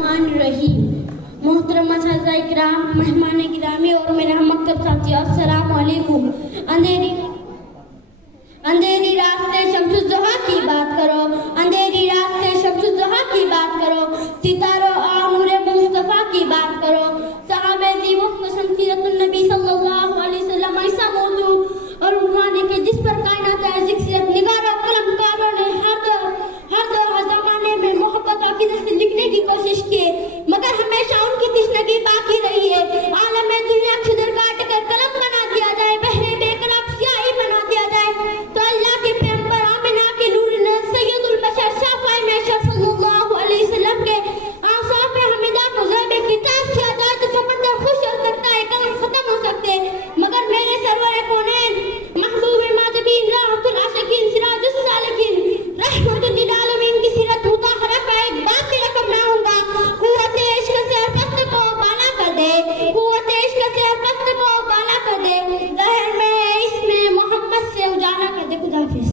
الرحمن الرحیم. محترم اساتذہ اکرام, مہمان گرامی اور میرے ہم مکتب ساتھی, السلام علیکم. اندھیری رات سے شمس الضحیٰ